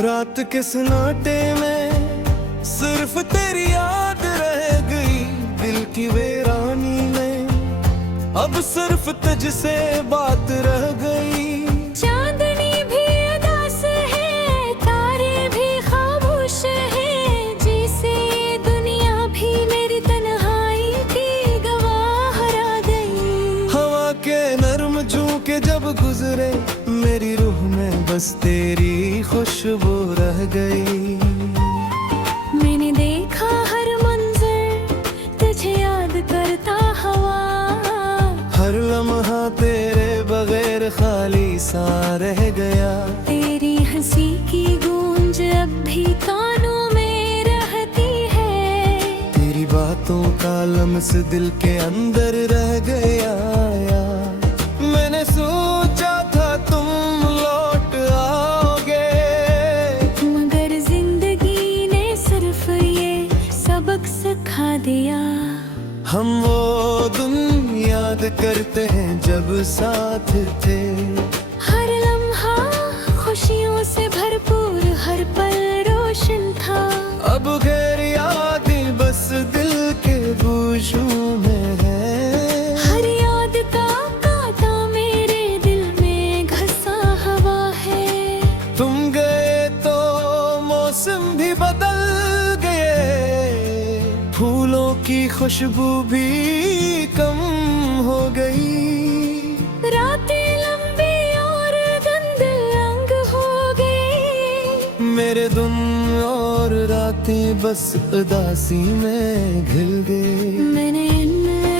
रात के सन्नाटे में सिर्फ तेरी याद रह गई। दिल की वीरानी में अब सिर्फ तुझसे बात रह गई। चांदनी भी उदास है, तारे भी खामोश है, जैसे दुनिया भी मेरी तन्हाई की गवाह रह गई। हवा के नर्म झोंके जब गुजरे मेरी रूह में बस तेरी खुशबू रह गई। मैंने देखा हर मंजर तुझे याद करता हवा, हर लम्हा तेरे बगैर खाली सा रह गया। तेरी हंसी की गूंज अब भी कानों में रहती है, तेरी बातों का लम्स दिल के अंदर रह गया। मैंने सोचा था तुम लौट आओगे, मगर जिंदगी ने सिर्फ ये सबक सिखा दिया। हम वो दिन याद करते हैं जब साथ थे। हर लम्हा खुशियों से भरपूर, हर पल रोशन था। अब गैर यादें बस दिल के गोशों में है। हर याद का कांटा मेरे दिल में घसा हवा है। तुम गए तो मौसम भी बदल गए, फूलों की खुशबू भी कम हो गई। रातें लंबी और धुंधलंग हो गई, मेरे दिन और रातें बस उदासी में घिल गई। मैंने इन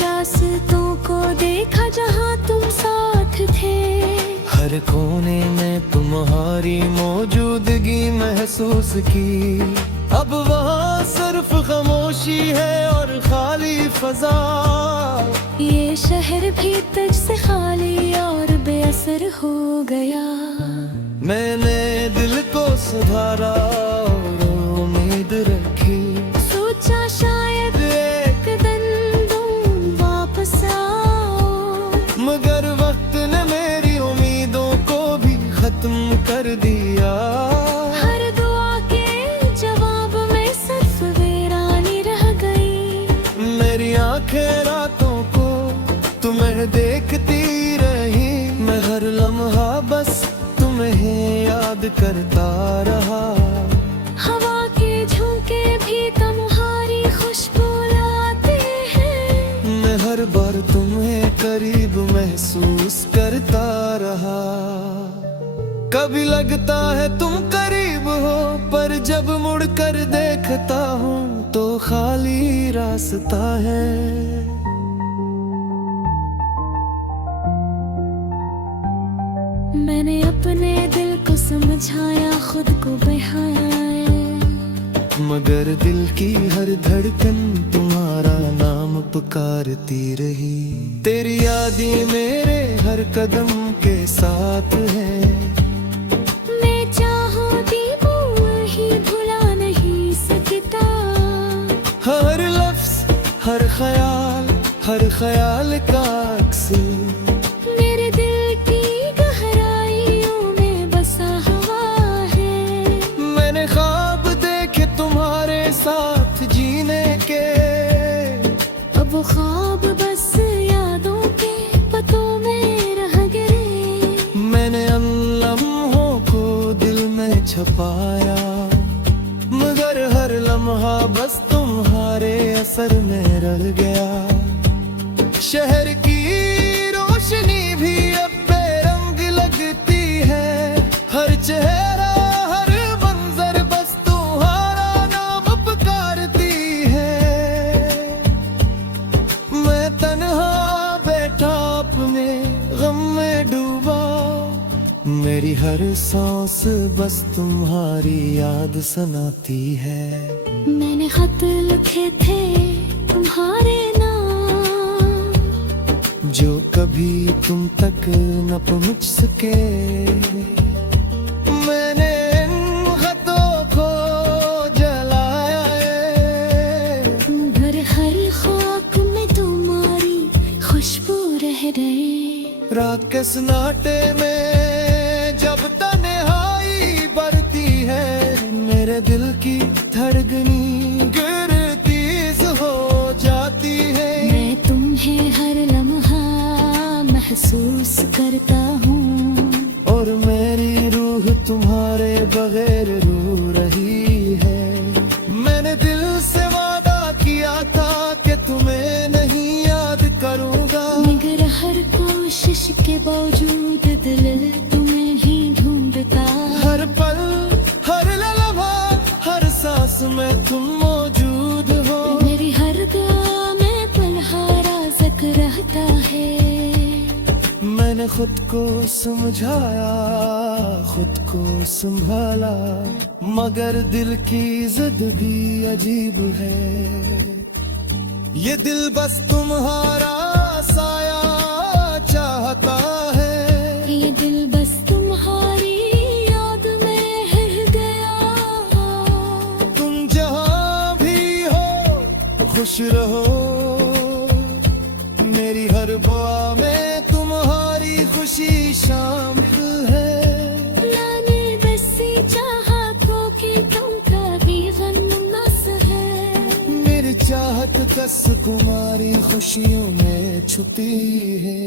रास्तों को देखा जहाँ तुम साथ थे, हर कोने में तुम्हारी मौजूदगी महसूस की। अब वहाँ सिर्फ खामोशी है और खाली फजा। ये शहर भी तुझसे खाली और बेअसर हो गया। मैंने दिल को सुधारा और उम्मीद रखी, सोचा शायद एक दिन तुम वापस आओ, मगर वक्त ने मेरी उम्मीदों को भी खत्म कर दिया। हर दुआ के जवाब में सिर्फ वीरानी रह गई। मेरी आंखें रातों को तुम्हें देखती रही, मैं हर लम्हा बस तुम्हें याद करता रहा। हवा के झोंके भी तुम्हारी खुशबू लाते हैं, मैं हर बार तुम्हें करीब महसूस करता रहा। कभी लगता है तुम करीब हो, पर जब मुड़ कर देखता हूँ तो खाली रास्ता है। मैंने अपने दिल को समझाया, खुद को बहाया, मगर दिल की हर धड़कन तुम्हारा नाम पुकारती रही। तेरी यादें मेरे हर कदम के साथ है। मैं चाहूं भी वही भुला नहीं सकता। हर लफ्ज हर ख्याल का अक्स मेरे दिल की गहराइयों में बसा हुआ है। मैंने ख्वाब देखे तुम्हारे साथ जीने के, अब वो ख्वाब बस यादों के पतों में रह गए। मैंने उन लम्हों को दिल में छुपाया, मगर हर लम्हा बस तुम्हारे असर में रह गया। शहर की रोशनी भी अब बेरंग लगती है, हर चेहरा हर मंजर बस तुम्हारा नाम पुकारती है। मैं तन्हा बैठा अपने गम में डूबा, मेरी हर सांस बस तुम्हारी याद सुनाती है। मैंने खत लिखे थे तुम्हारे नाम, जो कभी तुम तक न पहुंच सके। मैंने इन खतों को जलाया है, मगर हर खाक में तुम्हारी खुशबू रह गए। रात के सन्नाटे में जब तन्हाई बढ़ती है, करता हूँ, और मेरी रूह तुम्हारे बगैर रो रही है। मैंने दिल से वादा किया था कि तुम्हें नहीं याद करूँगा, मगर हर कोशिश के बावजूद दिल तुम्हें ही ढूंढता। हर पल हर लम्हा हर सांस में तुम मौजूद हो, मेरी हर दुआ में तुम्हारा जिक्र रहता है। मैंने खुद को समझाया, खुद को संभाला, मगर दिल की जिद भी अजीब है। ये दिल बस तुम्हारा साया चाहता है, ये दिल बस तुम्हारी याद में हिल गया। तुम जहाँ भी हो खुश रहो, मेरी हर दुआ में तुम्हारी खुशी शामिल है। मैंने बसी चाहतों की तुम कभी गम न सहे, मेरी चाहत कस तुम्हारी खुशियों में छुपी है।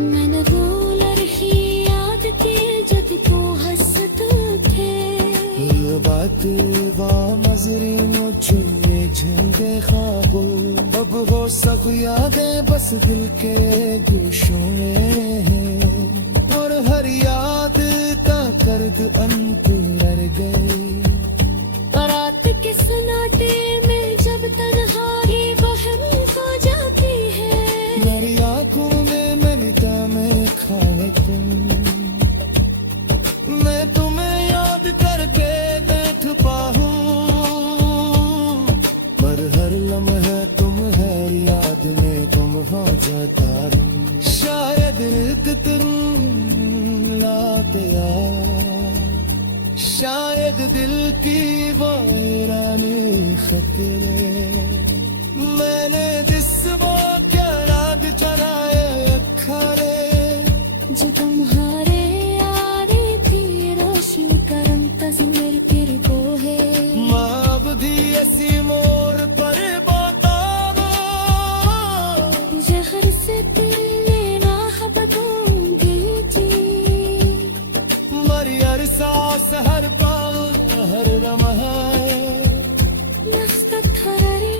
मैंने रोल रही याद की जब तो हंसते थे। ये बात मजरी मुझे झंडे खाबो, अब वो सब यादें बस दिल के गोशों में है, और हर याद का कर्द अंत रह गए। रात के सन्नाटे में जब तन्हाई बहन हो जाती है, मेरी आंखों में मेरी दामें खाए तुम, मैं तुम्हें याद करके बैठ पाऊं, पर हर लम्हा तुम है याद में तुम हो जाता हूं। शायद एक दिन लाते शायद दिल की वायरानी खतरे, मैंने जिस वो क्या राग चराए अखारे, जो तुम्हारे यारे थी रोशन करम तस्वीर फिर को है। माँ भी ऐसी मोर पर बताओ, जहर से तुमने राह बदूंगी जी, मरी हर सांस हर पल हर लम्हा मस्त थररी।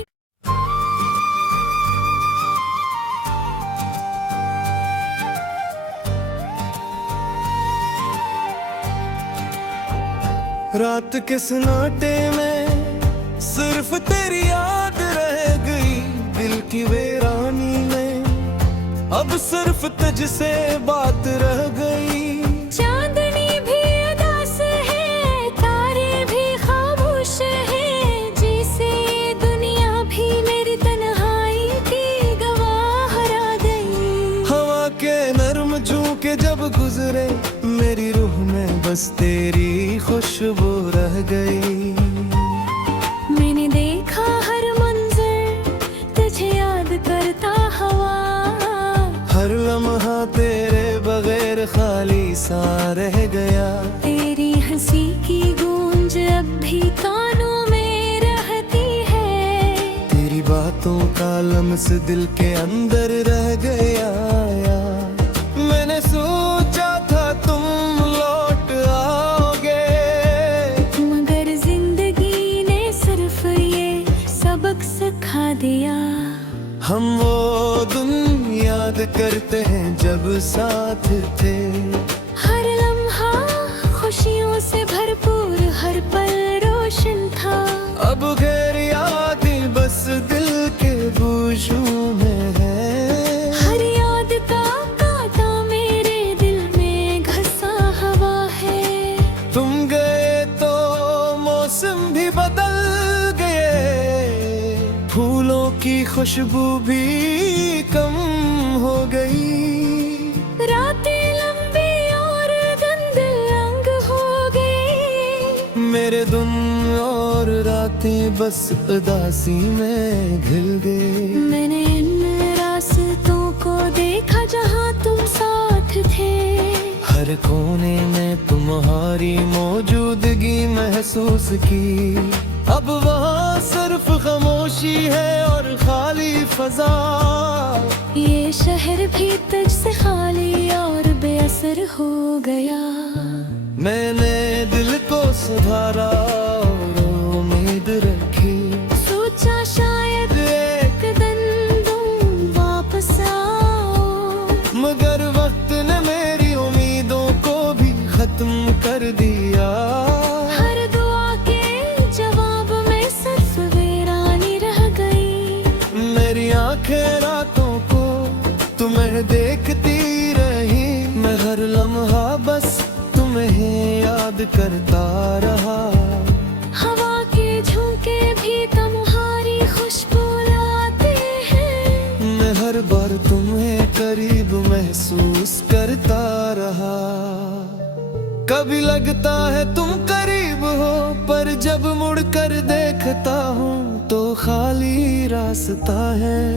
रात के सन्नाटे में सिर्फ तेरी याद रह गई, दिल की वीरानी में अब सिर्फ तुझसे बात रह गई। चांदनी भी उदास है, तारे भी खामोश है, जिसे दुनिया भी मेरी तन्हाई की गवाह रह गई। हवा के नर्म झोंके जब गुजरे मेरी रूह में बस तेरी खुशबू रह गई। मैंने देखा हर मंजर तुझे याद करता हवा, हर लम्हा तेरे बगैर खाली सा रह गया। तेरी हंसी की गूंज अब भी कानों में रहती है, तेरी बातों का लम्स दिल के अंदर रह गया। मैंने सोचा था तुम लौट आओगे, मगर जिंदगी ने सिर्फ ये सबक सिखा दिया। हम वो दिन याद करते हैं जब साथ थे, हर लम्हा खुशियों से भरपूर, हर पल रोशन था। अब गैर यादें बस दिल के गोशों में है, हर याद का कांटा मेरे दिल में घसा हवा है। तुम गए तो मौसम भी बदल गए, फूलों की खुशबू भी कम हो गई। रातें लंबी और दिन दिलंग हो गई, मेरे दिन और रातें बस उदासी में घिल गए। मैंने इन रास्तों को देखा जहाँ तुम साथ थे, हर कोने में तुम्हारी मौजूदगी महसूस की। अब वहाँ सिर्फ खामोशी है और खाली फजा, ये शहर भी तुझसे खाली और असर हो गया। मैंने दिल को सुधारा और उम्मीद रखी, सोचा शायद एक दिन तुम वापस आओ, मगर वक्त ने मेरी उम्मीदों को भी खत्म कर दिया। हर दुआ के जवाब में सिर्फ वीरानी रह गई। मेरी आंखें रातों को तुम्हें देखती रही, मैं हर लम्हा बस तुम्हें याद करता रहा। हवा के झोंके भी तुम्हारी खुशबू लाते हैं, मैं हर बार तुम्हें करीब महसूस करता रहा। कभी लगता है तुम करीब हो, पर जब मुड़ कर देखता हूँ तो खाली रास्ता है।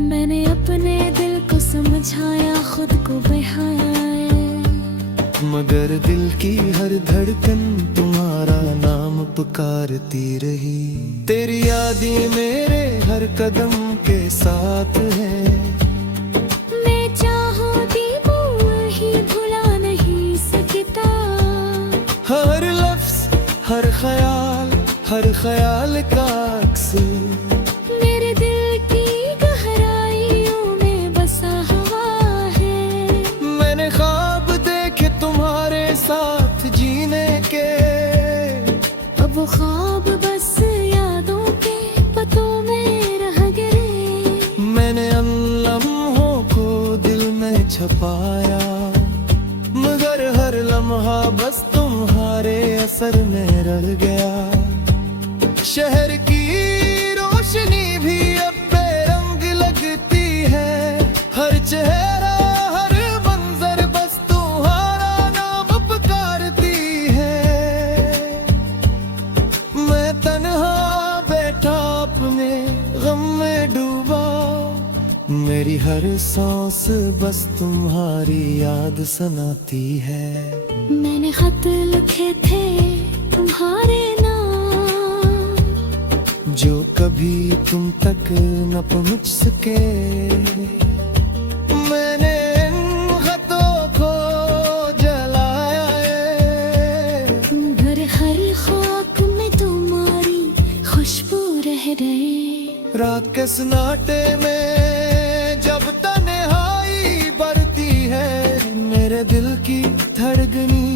मैंने अपने दिल को समझाया, खुद को बहाया, मगर दिल की हर धड़कन तुम्हारा नाम पुकारती रही। तेरी यादें मेरे हर कदम के साथ है, मैं चाहती वही भुला नहीं सकता। हर लफ्ज हर ख्याल का अक्स मेरे दिल की गहराइयों में बसा हुआ है। मैंने ख्वाब देखे तुम्हारे साथ जीने के, अब वो ख्वाब बस यादों के पतों में रह गए। मैंने उन लम्हों को दिल में छपाया, मगर हर लम्हा बस तुम्हारे असर में रह गया। शहर की रोशनी भी अब बेरंग लगती है, हर चेहरा हर मंजर बस तुम्हारा नाम पुकारती है। मैं तन्हा बैठा अपने गम में डूबा, मेरी हर सांस बस तुम्हारी याद सुनाती है। मैंने खत लिखे थे तुम्हारे नाम, जो कभी तुम तक न पहुंच सके। मैंने इन खतों को जलाया है, मगर हर खाक में तुम्हारी खुशबू रह गए। रात के सन्नाटे में जब तन्हाई बढ़ती है, मेरे दिल की धड़कनी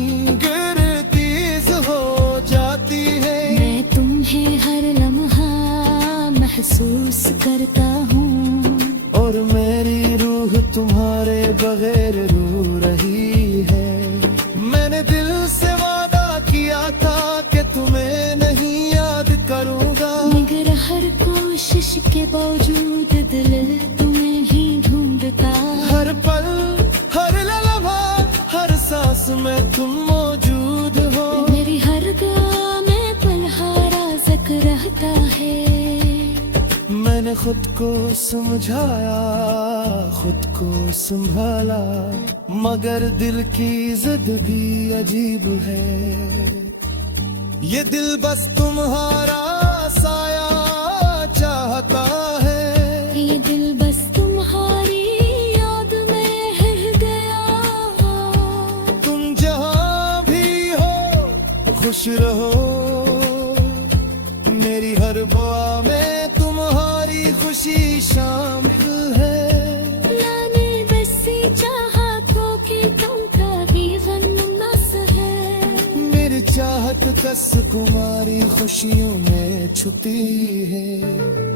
गिरतीज हो जाती है। मैं तुम्हें हर लम्हा महसूस करता हूँ, और मेरी रूह तुम्हारे बगैर रो रही है। मैंने दिल से वादा किया था कि तुम्हें नहीं याद करूँगा, मगर हर कोशिश के बावजूद दिल तुम्हें ही ढूंढता। हर पल हर लम्हा हर सांस में तुम मौजूद हो। मेरी हर दुआ में पलहारा ज़िक्र रहता है। मैंने खुद को समझाया, खुद को संभाला, मगर दिल की जिद भी अजीब है। ये दिल बस तुम्हारा साया चाहता है, ये दिल बस तुम्हारी याद में रह गया। तुम जहाँ भी हो खुश रहो, मेरी हर दुआ में तुम्हारी खुशी शामिल है। मैंने बसी चाहतों के तुम कभी गम न सहे। मेरी चाहत कस कुमारी खुशियों में छुपी है।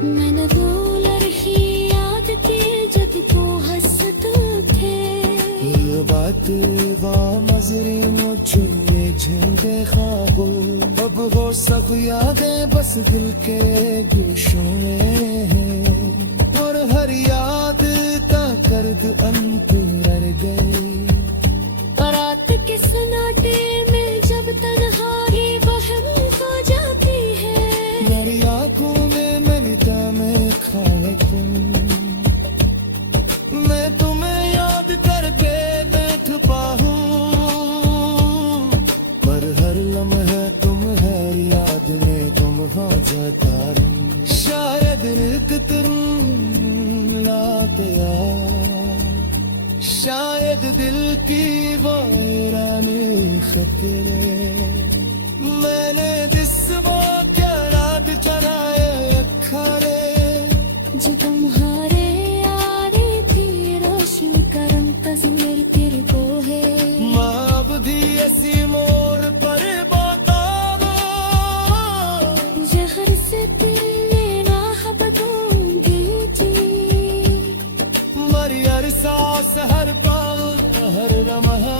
मैंने बोल रही याद की जब तो हंसते थे। ये बात वामजरी मुझे झंडे ख्वाबों, अब वो सब यादें बस दिल के गोशों में हैं। और हर याद का कर्द अंत रह गई। रात के सन्नाटे में जब तन्हाई वहम हो जाती है, मेरी आंखों में मिलता मैं खाए तुम। मैं तुम्हें याद करके बैठ पाऊं, पर हर लम्हा तुम है याद में तुम हो जाता रहूं। शायद एक तुम लाते शायद दिल की वो ईरानी खतरे मैंने दिसवा क्या रात चलाए अखरे जो तुम्हारे यारी थी रोशन करम तस्वीर तेरे को है माब दी ऐसी मोड़ पर बताओ जहर से तेरे राह बदूंगी जी मरी हर सांस हर पल हर लम्हा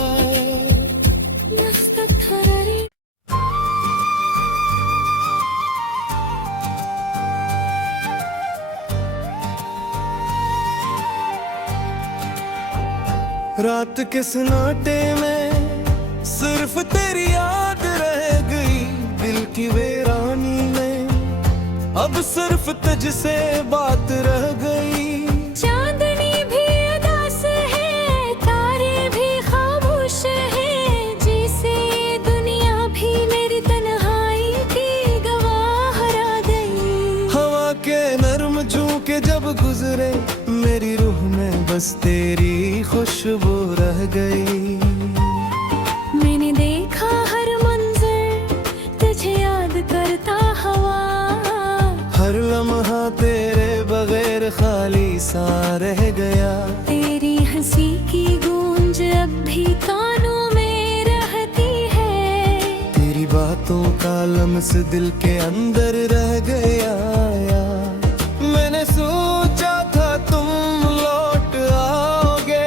मस्त खरारी रात के सन्नाटे में सिर्फ तेरी याद रह गई दिल की वीरानी में अब सिर्फ तुझसे बात रह गई चांदनी भी उदास है तारे भी खामोश है जैसे दुनिया भी मेरी तन्हाई की गवाह रह गई हवा के नरम झोंके जब गुजरे मेरी रूह में बस तेरी खुशबू रह गई मैंने देखा हर मंजर तुझे याद करता हवा हर लम्हा तेरे बगैर खाली सा रह गया तेरी हंसी की गूंज अब भी कानों में रहती है तेरी बातों का लम्स दिल के अंदर रह गया मैंने सोचा था तुम लौट आओगे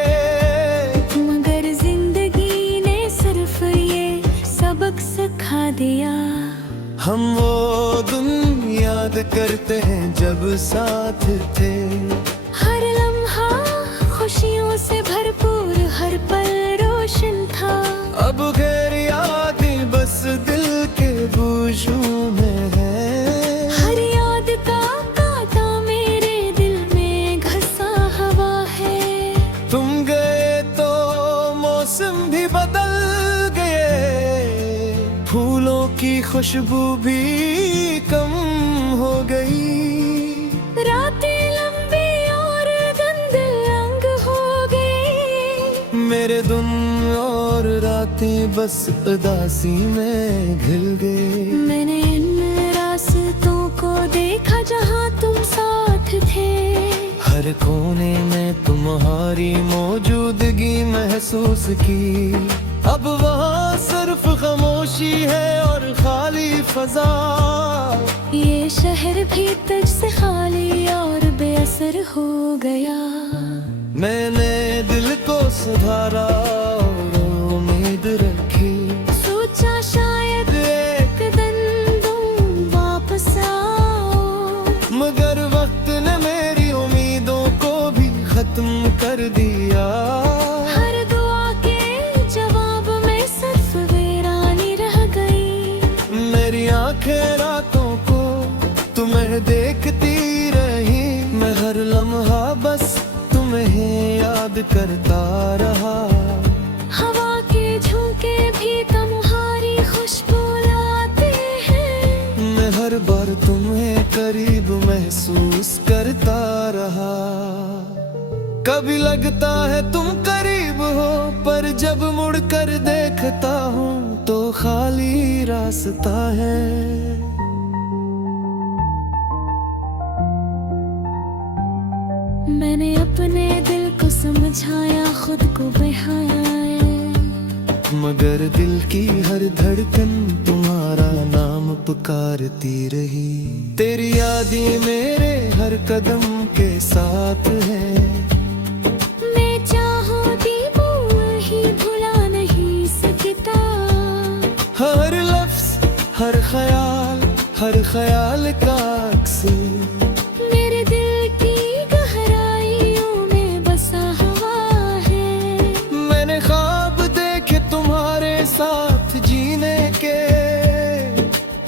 मगर जिंदगी ने सिर्फ ये सबक सिखा दिया हम वो दिन याद करते हैं जब साथ थे हर लम्हा खुशियों से भरपूर हर पल रोशन था अब गैर यादें बस दिल के गूशों में है हर याद का कांटा मेरे दिल में घसा हवा है तुम गए तो मौसम भी बदल गए फूलों की खुशबू भी कम हो गई रातें लंबी और रंग हो गई मेरे दिन और रातें बस उदासी में घिल गए मैंने इन रास्तों को देखा जहाँ तुम साथ थे हर कोने में तुम्हारी मौजूदगी महसूस की अब वहाँ सिर्फ खामोशी है और खाली फजा ये शहर भी तुझसे खाली और बेअसर हो गया मैंने दिल को सुधारा और उम्मीद रखी सोचा शायद एक दिन तुम वापस आओ मगर वक्त ने मेरी उम्मीदों को भी खत्म कर दिया हर दुआ के जवाब में सिर्फ वीरानी रह गई मेरी आंखें रातों को तुम्हें देखती रही मैं हर लम्हा बस तुम्हें याद करता रहा हवा के झोंके भी तुम्हारी खुशबू लाते हैं मैं हर बार तुम्हें करीब महसूस करता रहा कभी लगता है तुम करीब हो पर जब मुड़ कर देखता हूँ तो खाली रास्ता है मैंने अपने दिल को समझाया खुद को बहाया मगर दिल की हर धड़कन तुम्हारा नाम पुकारती रही तेरी यादें मेरे हर कदम के साथ है मैं चाहूंगी वो ही भुला नहीं सकता हर लफ्ज हर ख्याल का अक्स मेरे दिल की गहराइयों में बसा हुआ है मैंने ख्वाब देखे तुम्हारे साथ जीने के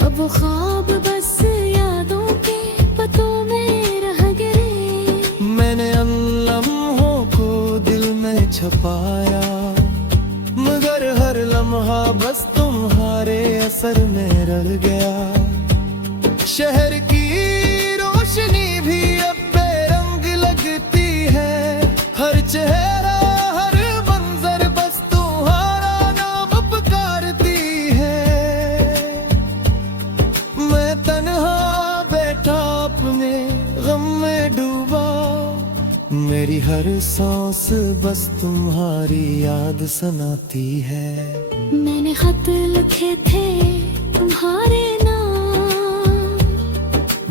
अब वो ख्वाब बस यादों के पतों में रह गए मैंने उन लम्हों को दिल में छुपाया मगर हर लम्हा बस तुम्हारे असर में रह गया शहर की रोशनी भी अब बेरंग लगती है। हर चेहरा हर मंजर बस तुम्हारा नाम पुकारती है। मैं तन्हा बैठा अपने गम में डूबा, मेरी हर सांस बस तुम्हारी याद सनाती है। मैंने खत लिखे थे तुम्हारे नाम,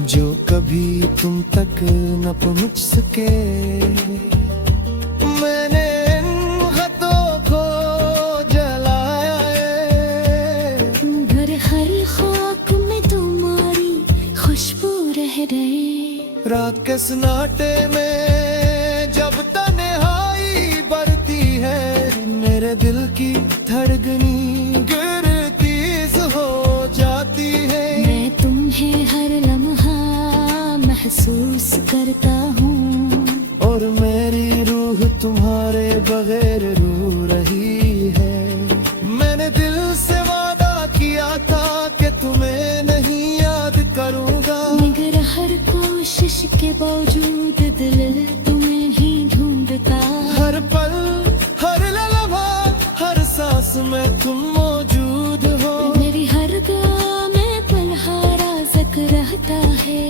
जो कभी तुम तक न पहुंच सके। मैंने इन खतों को जलाया है, मगर हर खाक में तुम्हारी खुशबू रह रहे। रात के सन्नाटे में जब तन्हाई बढ़ती है, मेरे दिल की धड़कनी गिरतीज हो जाती है। मैं तुम्हें हर लम्हा महसूस करता हूँ, और मेरी रूह तुम्हारे बगैर रो रही है। मैंने दिल से वादा किया था कि तुम्हें नहीं याद करूँगा, मगर हर कोशिश के बावजूद दिल तुम्हें ही ढूंढता। हर पल हर लम्हा हर सांस में तुम मौजूद हो। मेरी हर दुआ में पलहारा ज़िक्र रहता है।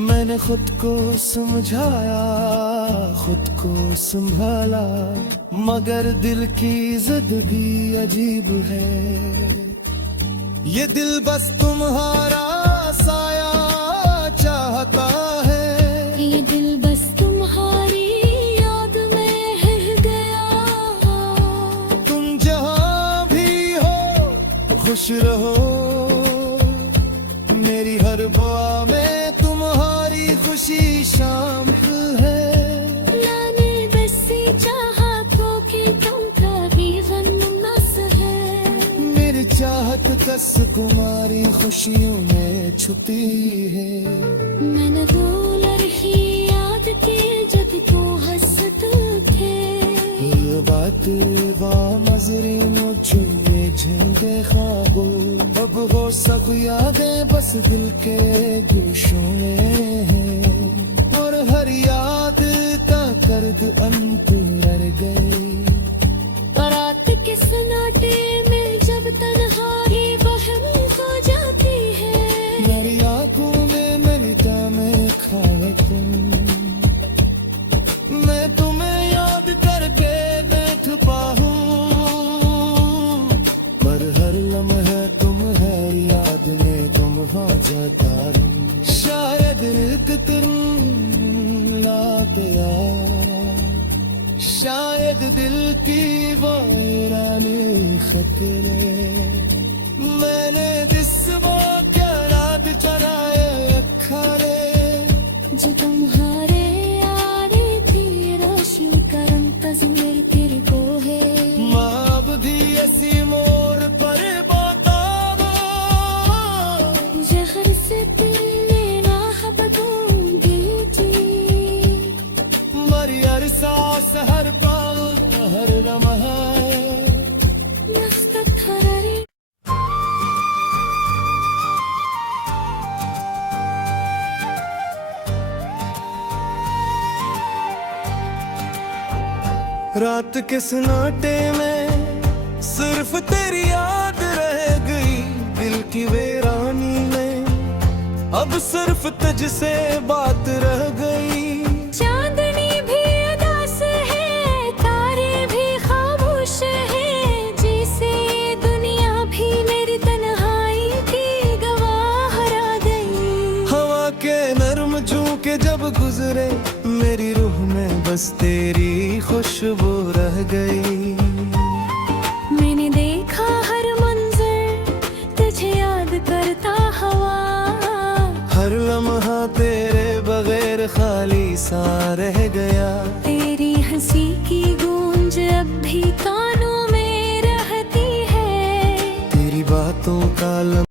मैंने खुद को समझाया, खुद को संभाला, मगर दिल की जिद भी अजीब है। ये दिल बस तुम्हारा साया चाहता है। ये दिल बस तुम्हारी याद में हिल गया। तुम जहाँ भी हो खुश रहो, मेरी हर दुआ में तुम्हारी खुशी शामिल है। लाने बसी चाहतों की तुम कभी गम न सहे। मेरी चाहत कस तुम्हारी खुशियों में छुपी है। मैंने वो लम्हे याद किए जब तू हंसते थे। ये बात वामज़री मुझे झंडे ख्वाबों, अब वो सब यादें बस दिल के गोशों में हैं। और हर याद का दर्द अंत रह गई। रात के सन्नाटे में जब तन्हाई बहम हो जाती है, मेरी आंखों में मेरी दामें खाए तुम। मैं तुम्हें याद करके बैठ पाऊं, पर हर लम्हा तुम है याद में तुम हो जाता हूं। शायद एक दिन ला गया, शायद दिल की वायराने खतरे। मैंने दिसवा क्या रात चराए अखारे, जो तुम्हारे यारे थी रोशनी का रंग तज़मीर तेरे को है। माब भी ऐसी मोर पर बताओ, जहर से तुमने राह बदूंगी थी। मरी हर सांस हर पल हर लम्हा नफ़्त हरारे। रात के सन्नाटे में सिर्फ तेरी याद रह गई। दिल की वीरानी में अब सिर्फ तुझसे बात रह गई। चांदनी भी उदास है, तारे भी खामोश है, जैसे दुनिया भी मेरी तन्हाई की गवाह रह गई। हवा के नर्म झोंके जब गुजरे, मेरी रूह में बस तेरी खुशबू रह गई। मैंने देखा हर मंजर तुझे याद करता हवा। हर लम्हा तेरे बगैर खाली सा रह गया। तेरी हंसी की गूंज अब भी कानों में रहती है। तेरी बातों का